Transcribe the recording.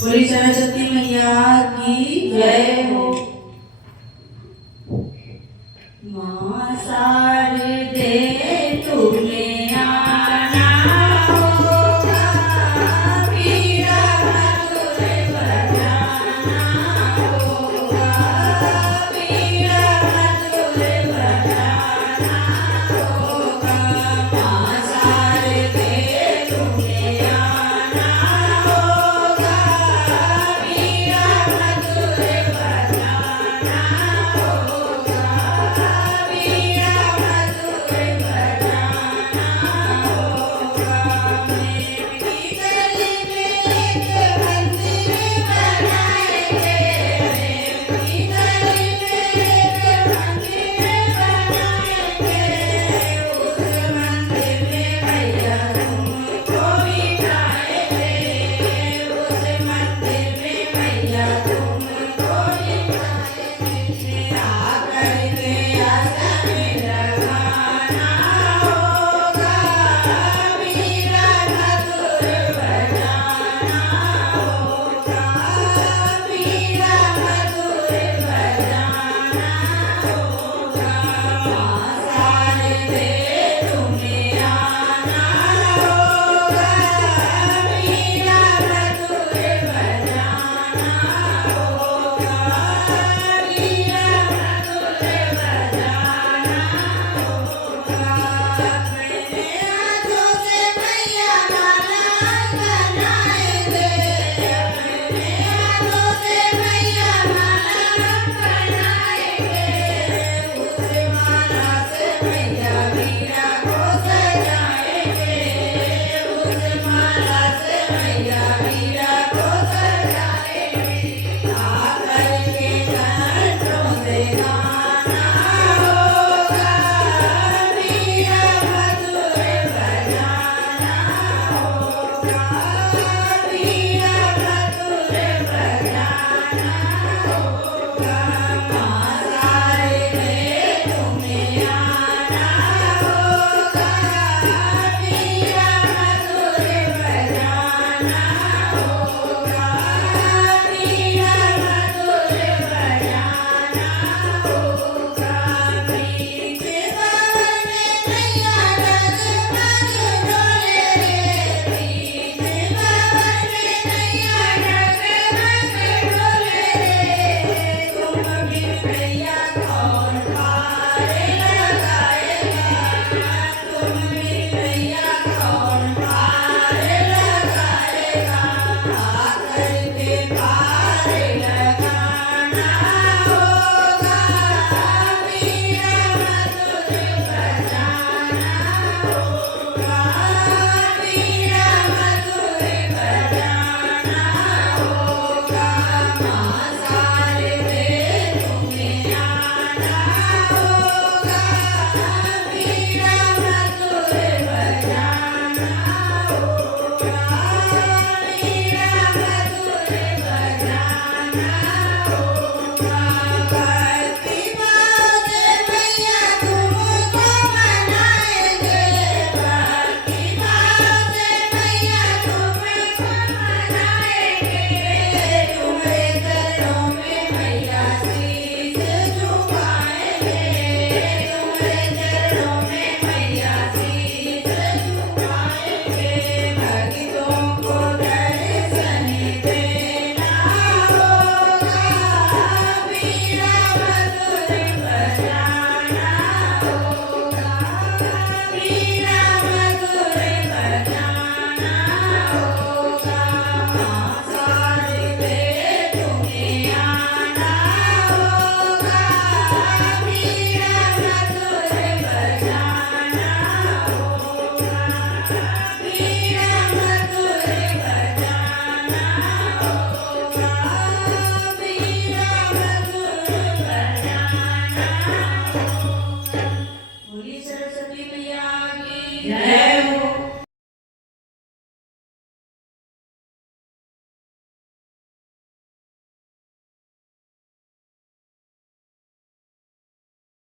बोली सरस्वती मैया की जय हो। माँ शारदे तुम्हें आना होगा, मीरा मधुर बजाना होगा, मीरा मधुर बजाना होगा। माँ शारदे तुम्हें आना होगा, मीरा मधुर बजाना होगा, मीरा मधुर बजाना होगा। मेरी गली में एक मंदिर बनाएंगे, मेरी गली में एक मंदिर बनाएंगे। उस मंदिर में भैया तुमको बिठाएंगे, उस मंदिर में भैया तुमको बिठाएंगे। आकर के आसन लगाना होगा, मीरा मधुर बजाना होगा, मीरा मधुर बजाना होगा। माँ शारदे तुम्हें आना होगा, मीरा मधुर बजाना होगा, मीरा मधुर बजाना होगा। अपने हाथों से मैया माला बनाएंगे, अपने हाथों से मैया माला बनाएंगे। उस माला से मैया मीरा को सजाएंगे, उस माला से मैया मीरा को सजाएंगे। आकर के घंटों से गाना होगा, मीरा मधुर बजाना होगा, मीरा मधुर बजाना होगा। माँ शारदे तुम्हें आना होगा, मीरा मधुर बजाना होगा, मीरा मधुर बजाना होगा। प्रीत भवन में मैया डगमग डोले रे, प्रीत भवन में मैया डगमग डोले रे। तुम बिन मैया कौन पार लगाएगा, तुम बिन मैया कौन पार लगाएगा। आकर के पार लगाना होगा, मीरा मधुर बजाना होगा, मीरा मधुर बजाना होगा। माँ शारदे तुम्हें आना होगा, मीरा मधुर बजाना होगा, मीरा मधुर बजाना होगा। भक्ति भाव से मैया तुमको मनाएंगे, भक्ति भाव से मैया तुमको मनाएंगे। तुम्हारे चरणों में मैया शीश झुकाएंगे, तुम्हारे चरणों में मैया शीश झुकाएंगे। भक्तों को दर्शन देना होगा, मीरा मधुर बजाना होगा, मीरा मधुर बजाना होगा। माँ शारदे तुम्हें आना होगा, मीरा मधुर बजाना होगा, मीरा मधुर बजाना होगा, मीरा मधुर बजाना होगा। बोली सरस्वती मैया की जय।